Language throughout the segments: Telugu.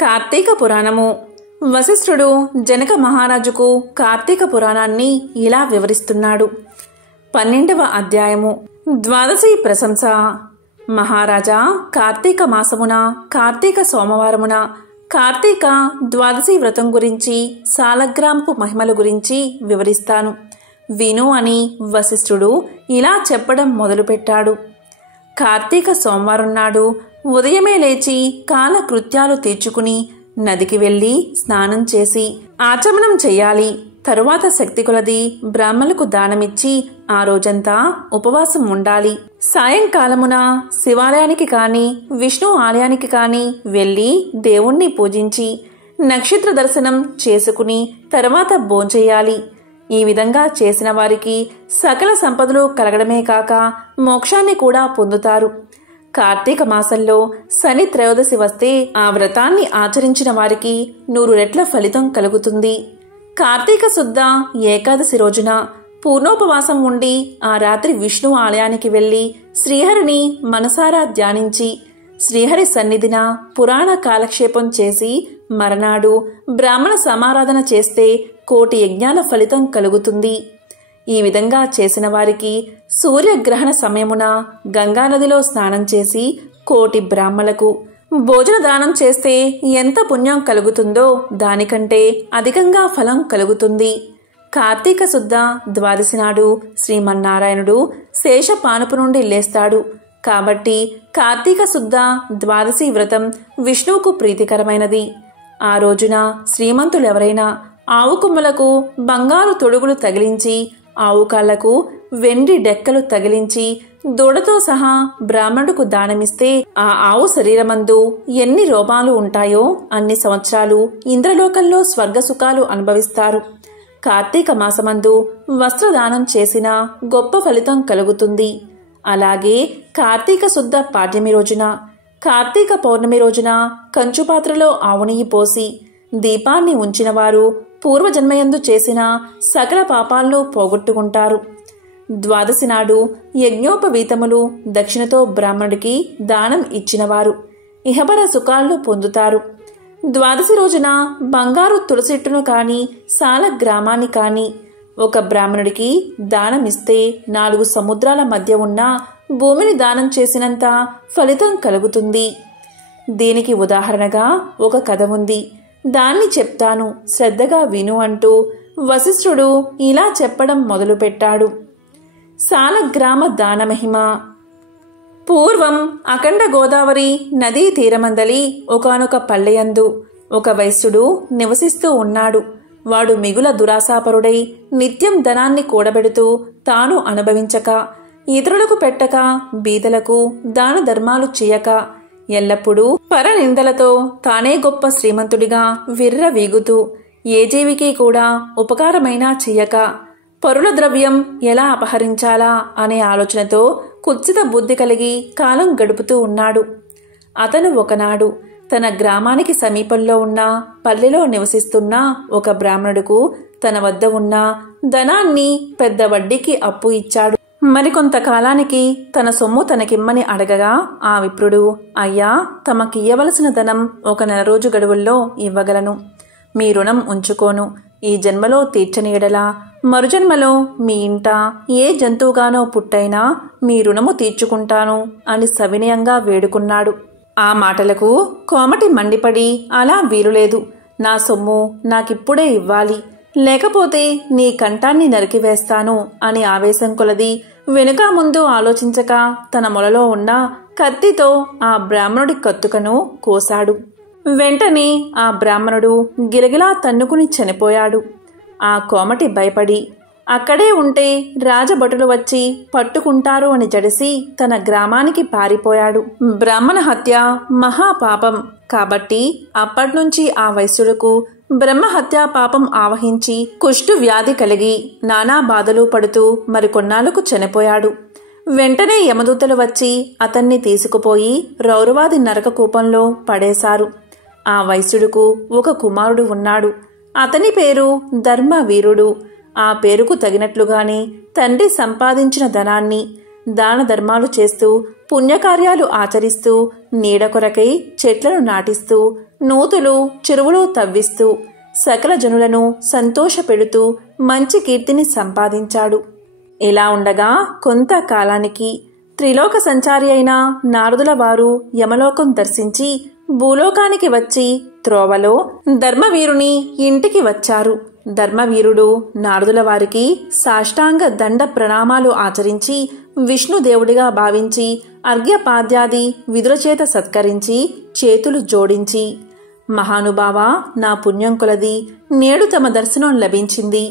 కార్తీక పురాణము. వశిష్ఠుడు జనక మహారాజుకు కార్తీక పురాణాన్ని ఇలా వివరిస్తున్నాడు. 12వ అధ్యాయము. ద్వాదశి ప్రశంస. మహారాజా, కార్తీక మాసమున కార్తీక సోమవారమున కార్తీక ద్వాదశి వ్రతం గురించి సాలగ్రామపు మహిమల గురించి వివరిస్తాను విను అని వశిష్ఠుడు ఇలా చెప్పడం మొదలుపెట్టాడు. కార్తీక సోమవారం నాడు ఉదయమే లేచి కాలకృత్యాలు తీర్చుకుని నదికి వెళ్లి స్నానం చేసి ఆచమనం చెయ్యాలి. తరువాత శక్తి కొలది బ్రాహ్మణులకు దానమిచ్చి ఆ రోజంతా ఉపవాసం ఉండాలి. సాయంకాలమున శివాలయానికి కాని విష్ణు ఆలయానికి కాని వెళ్లి దేవుణ్ణి పూజించి నక్షత్ర దర్శనం చేసుకుని తర్వాత భోంచెయ్యాలి. ఈ విధంగా చేసిన వారికి సకల సంపదలు కలగడమే కాక మోక్షాన్ని కూడా పొందుతారు. కార్తీక మాసంలో శని త్రయోదశి వస్తే ఆ వ్రతాన్ని ఆచరించిన వారికి 100 రెట్ల ఫలితం కలుగుతుంది. కార్తీక శుద్ధ ఏకాదశి రోజున పూర్ణోపవాసం ఉండి ఆ రాత్రి విష్ణు ఆలయానికి వెళ్లి శ్రీహరిని మనసారా ధ్యానించి శ్రీహరి సన్నిధిన పురాణ కాలక్షేపం చేసి మరనాడు బ్రాహ్మణ సమారాధన చేస్తే 1,000,000 యజ్ఞాల ఫలితం కలుగుతుంది. ఈ విధంగా చేసిన వారికి సూర్యగ్రహణ సమయమున గంగానదిలో స్నానం చేసి 1,000,000 బ్రాహ్మణులకు భోజన దానం చేస్తే ఎంత పుణ్యం కలుగుతుందో దానికంటే అధికంగా ఫలం కలుగుతుంది. కార్తీక శుద్ధ ద్వాదశి నాడు శ్రీమన్నారాయణుడు శేషపానుపు నుండి లేస్తాడు. కాబట్టి కార్తీక శుద్ధ ద్వాదశి వ్రతం విష్ణువుకు ప్రీతికరమైనది. ఆ రోజున శ్రీమంతులెవరైనా ఆవు కొమ్ములకు బంగారు తొడుగులు తగిలించి ఆవు కాళ్లకు వెండి డెక్కలు తగిలించి దూడతో సహా బ్రాహ్మణుడికి దానమిస్తే ఆ ఆవు శరీరమందు ఎన్ని రోమాలు ఉంటాయో అన్ని సంవత్సరాలు ఇంద్రలోకంలో స్వర్గసుఖాలు అనుభవిస్తారు. కార్తీక మాసమందు వస్త్రదానం చేసిన గొప్ప ఫలితం కలుగుతుంది. అలాగే కార్తీక శుద్ధ పాడ్యమి రోజున కార్తీక పౌర్ణమి రోజున కంచుపాత్రలో ఆవు నెయ్యి పోసి దీపాన్ని ఉంచిన వారు పూర్వజన్మయందు చేసిన సకల పాపాలను పోగొట్టుకుంటారు. ద్వాదశి నాడు యజ్ఞోపవీతములు దక్షిణతో బ్రాహ్మణుడికి దానం ఇచ్చినవారు ఇహపర సుఖాలను పొందుతారు. ద్వాదశి రోజున బంగారు తులసిట్టును కాని సాల గ్రామాన్ని కాని ఒక బ్రాహ్మణుడికి దానమిస్తే 4 సముద్రాల మధ్య ఉన్న భూమిని దానం చేసినంత ఫలితం కలుగుతుంది. దీనికి ఉదాహరణగా ఒక కథ ఉంది. దాన్ని చెప్తాను, శ్రద్ధగా విను అంటూ వశిష్ఠుడు ఇలా చెప్పడం మొదలుపెట్టాడు. సాలగ్రామ దానమహిమ. పూర్వం అఖండ గోదావరి నదీ తీరమందలి ఒకానొక పల్లెయందు ఒక వైశ్యుడు నివసిస్తూ ఉన్నాడు. వాడు మిగుల దురాశాపరుడై నిత్యం ధనాన్ని కూడబెడుతూ తాను అనుభవించక ఇతరులకు పెట్టక బీదలకు దాన ధర్మాలు చేయక ఎల్లప్పుడూ పరనిందలతో తానే గొప్ప శ్రీమంతుడిగా విర్రవీగుతూ ఏ జీవికి కూడా ఉపకారమైనా చెయ్యక పరుల ద్రవ్యం ఎలా అపహరించాలా అనే ఆలోచనతో కుత్సిత బుద్ధి కలిగి కాలం గడుపుతూ ఉన్నాడు. అతను ఒకనాడు తన గ్రామానికి సమీపంలో ఉన్న పల్లెలో నివసిస్తున్న ఒక బ్రాహ్మణుడుకు తన వద్ద ఉన్న ధనాన్ని పెద్ద వడ్డీకి అప్పు ఇచ్చాడు. మరికొంతకాలానికి తన సొమ్ము తనకిమ్మని అడగగా ఆ విప్రుడు, అయ్యా, తమకియ్యవలసిన ధనం 1 నెల రోజు గడువుల్లో ఇవ్వగలను. మీ రుణం ఉంచుకోను. ఈ జన్మలో తీర్చని ఎడల మరుజన్మలో మీ ఇంట ఏ జంతువుగానో పుట్టైనా మీ రుణము తీర్చుకుంటాను అని సవినయంగా వేడుకున్నాడు. ఆ మాటలకు కోమటి మండిపడి, అలా వీలులేదు. నా సొమ్ము నాకిప్పుడే ఇవ్వాలి, లేకపోతే నీ కంఠాన్ని నరికివేస్తాను అని ఆవేశం కొలది వెనుక ముందు ఆలోచించక తన మొలలో ఉన్న కత్తితో ఆ బ్రాహ్మణుడి కత్తుకను కోశాడు. వెంటనే ఆ బ్రాహ్మణుడు గిలగిలా తన్నుకుని చనిపోయాడు. ఆ కోమటి భయపడి అక్కడే ఉంటే రాజభటులు వచ్చి పట్టుకుంటారు అని జడిసి తన గ్రామానికి పారిపోయాడు. బ్రాహ్మణ హత్య మహాపాపం కాబట్టి అప్పట్నుంచి ఆ వైశ్యుడుకు బ్రహ్మహత్యా పాపం ఆవహించి కుష్టు వ్యాధి కలిగి నానా బాధలు పడుతూ మరికొన్నాళ్లకు చనిపోయాడు. వెంటనే యమదూతలు వచ్చి అతన్ని తీసుకుపోయి రౌరవాది నరక కూపంలో పడేశారు. ఆ వైశ్యుడుకు ఒక కుమారుడు ఉన్నాడు. అతని పేరు ధర్మవీరుడు. ఆ పేరుకు తగినట్లుగానే తండ్రి సంపాదించిన ధనాన్ని దాన ధర్మాలు చేస్తూ పుణ్యకార్యాలు ఆచరిస్తూ నీడ కొరకై చెట్లను నాటిస్తూ నూతులు చెరువులు తవ్విస్తూ సకల జనులను సంతోషపెడుతూ మంచి కీర్తిని సంపాదించాడు. ఇలా ఉండగా కొంతకాలానికి త్రిలోక సంచారి అయిన నారదుల వారు యమలోకం దర్శించి భూలోకానికి వచ్చి త్రోవలో ధర్మవీరుని ఇంటికి వచ్చారు. ధర్మవీరుడు నారదుల వారికి సాష్టాంగ దండ ప్రణామాలు ఆచరించి విష్ణుదేవుడిగా భావించి అర్ఘ్యపాద్యాది విధుల చేత సత్కరించి చేతులు జోడించి, మహానుభావా, నా పుణ్యం కొలది నేడు తమ దర్శనం లభించింది.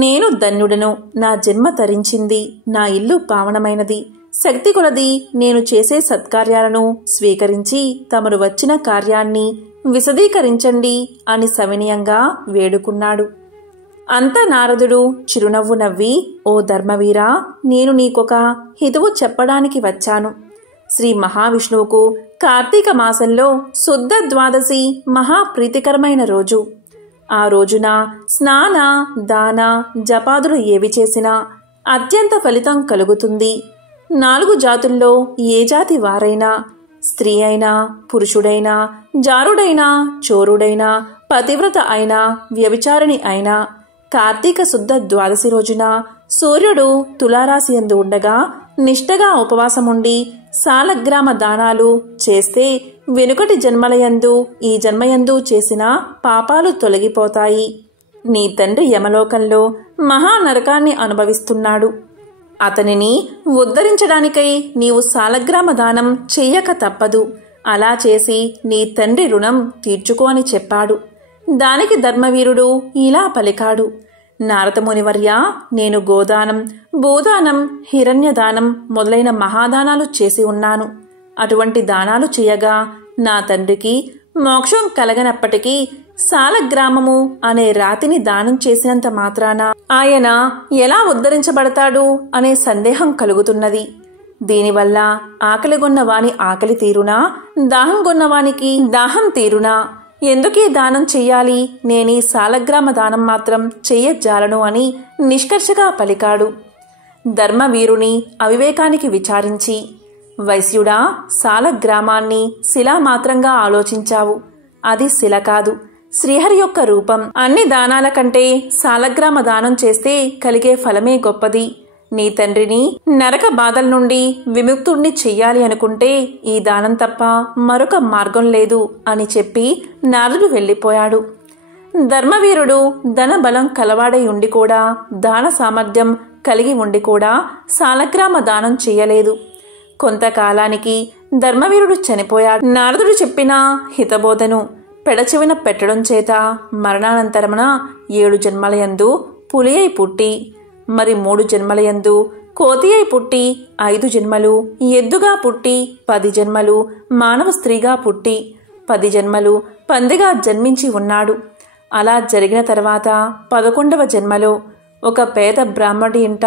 నేను ధన్యుడను. నా జన్మ తరించింది. నా ఇల్లు పావనమైనది. శక్తి కొలది నేను చేసే సత్కార్యాలను స్వీకరించి తమరు వచ్చిన కార్యాన్ని విశదీకరించండి అని సవినయంగా వేడుకున్నాడు. అంత నారదుడు చిరునవ్వు నవ్వి, ఓ ధర్మవీరా, నేను నీకొక హితువు చెప్పడానికి వచ్చాను. శ్రీ మహావిష్ణువుకు కార్తీక మాసంలో శుద్ధ ద్వాదశి మహాప్రీతికరమైన రోజు. ఆ రోజున స్నాన దాన జపాదులు ఏవి చేసినా అత్యంత ఫలితం కలుగుతుంది. 4 జాతుల్లో ఏ జాతి వారైనా, స్త్రీ అయినా పురుషుడైనా, జారుడైనా చోరుడైనా, పతివ్రత అయినా వ్యభిచారిణి అయినా కార్తీక శుద్ధ ద్వాదశి రోజున సూర్యుడు తులారాశి యందు ఉండగా నిష్టగా ఉపవాసముండి సాలగ్రామ దానాలు చేస్తే వెనుకటి జన్మలయందు ఈ జన్మయందు చేసిన పాపాలు తొలగిపోతాయి. నీ తండ్రి యమలోకంలో మహానరకాన్ని అనుభవిస్తున్నాడు. అతనిని ఉద్ధరించడానికై నీవు సాలగ్రామ దానం చెయ్యక తప్పదు. అలా చేసి నీ తండ్రి రుణం తీర్చుకో అని చెప్పాడు. దానికి ధర్మవీరుడు ఇలా పలికాడు, నారదమునివర్య, నేను గోదానం, భూదానం, హిరణ్యదానం మొదలైన మహాదానాలు చేసి ఉన్నాను. అటువంటి దానాలు చేయగా నా తండ్రికి మోక్షం కలగనప్పటికీ సాలగ్రామము అనే రాతిని దానం చేసినంత మాత్రాన ఆయన ఎలా ఉద్ధరించబడతాడు అనే సందేహం కలుగుతున్నది. దీనివల్ల ఆకలిగొన్న వాని ఆకలి తీరునా, దాహం గొన్నవానికి దాహం తీరునా? ఎందుకీ దానం చెయ్యాలి? నేనీ సాలగ్రామ దానం మాత్రం చెయ్యజాలను అని నిష్కర్షగా పలికాడు. ధర్మవీరుని అవివేకానికి విచారించి, వైశ్యుడా, సాలగ్రామాన్ని శిలామాత్రంగా ఆలోచించావు. అది శిల కాదు, శ్రీహరి యొక్క రూపం. అన్ని దానాల కంటే సాలగ్రామ దానం చేస్తే కలిగే ఫలమే గొప్పది. నీ తండ్రిని నరక బాధల నుండి విముక్తుణ్ణి చెయ్యాలి అనుకుంటే ఈ దానం తప్ప మరొక మార్గం లేదు అని చెప్పి నారదుడు వెళ్ళిపోయాడు. ధర్మవీరుడు ధనబలం కలవాడై ఉండి కూడా, దాన సామర్థ్యం కలిగి ఉండి కూడా సాలగ్రామ దానం చెయ్యలేదు. కొంతకాలానికి ధర్మవీరుడు చనిపోయాడు. నారదుడు చెప్పిన హితబోధను పెడచెవిన పెట్టడం చేత మరణానంతరమున 7 జన్మలయందు పులి అయి పుట్టి, మరి 3 జన్మలయందు కోతి అయి పుట్టి, 5 జన్మలు ఎద్దుగా పుట్టి, 10 జన్మలు మానవ స్త్రీగా పుట్టి, 10 జన్మలు పందిగా జన్మించి ఉన్నాడు. అలా జరిగిన తర్వాత 11వ జన్మలో ఒక పేద బ్రాహ్మణుడి ఇంట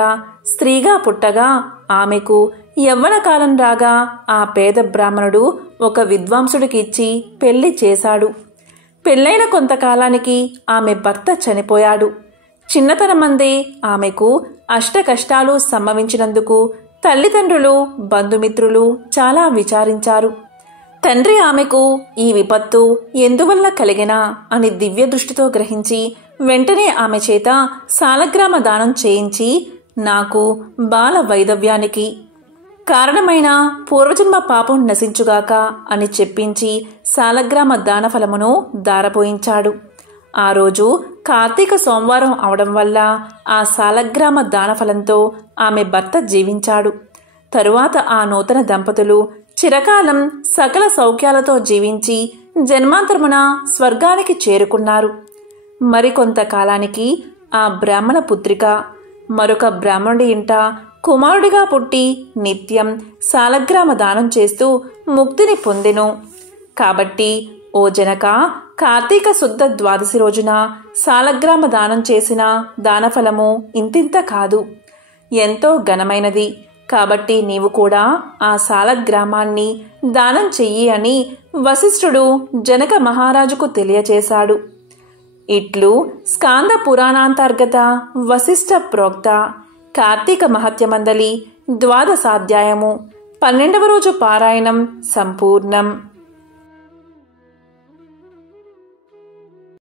స్త్రీగా పుట్టగా ఆమెకు యవ్వన కాలం రాగా ఆ పేద బ్రాహ్మణుడు ఒక విద్వాంసుడికి ఇచ్చి పెళ్లి చేశాడు. పెళ్లైన కొంతకాలానికి ఆమె భర్త చనిపోయాడు. చిన్నతనమందే ఆమెకు అష్ట కష్టాలు సంభవించినందుకు తల్లిదండ్రులు, బంధుమిత్రులు చాలా విచారించారు. తండ్రి ఆమెకు ఈ విపత్తు ఎందువల్ల కలిగినా అని దివ్య దృష్టితో గ్రహించి వెంటనే ఆమె చేత సాలగ్రామ దానం చేయించి నాకు బాల వైధవ్యానికి కారణమైన పూర్వజన్మ పాపం నశించుగాక అని చెప్పించి సాలగ్రామ దానఫలమును దారపోయించాడు. ఆ రోజు కార్తీక సోమవారం అవడం వల్ల ఆ సాలగ్రామ దానఫలంతో ఆమె భర్త జీవించాడు. తరువాత ఆ నూతన దంపతులు చిరకాలం సకల సౌఖ్యాలతో జీవించి జన్మాంతరమున స్వర్గానికి చేరుకున్నారు. మరికొంతకాలానికి ఆ బ్రాహ్మణ పుత్రిక మరొక బ్రాహ్మణుడి ఇంట కుమారుడిగా పుట్టి నిత్యం సాలగ్రామ దానం చేస్తూ ముక్తిని పొందెను. కాబట్టి ఓ జనక, కార్తీక శుద్ధ ద్వాదశి రోజున సాలగ్రామ దానం చేసిన దానఫలము ఇంతింత కాదు, ఎంతో ఘనమైనది. కాబట్టి నీవు కూడా ఆ సాలగ్రామాన్ని దానం చెయ్యి అని వశిష్ఠుడు జనక మహారాజుకు తెలియచేశాడు. ఇట్లు స్కాంద పురాణాంతర్గత వశిష్ఠ ప్రోక్త కార్తీక మహత్యమందలి 12వ అధ్యాయము 12వ రోజు పారాయణం సంపూర్ణం.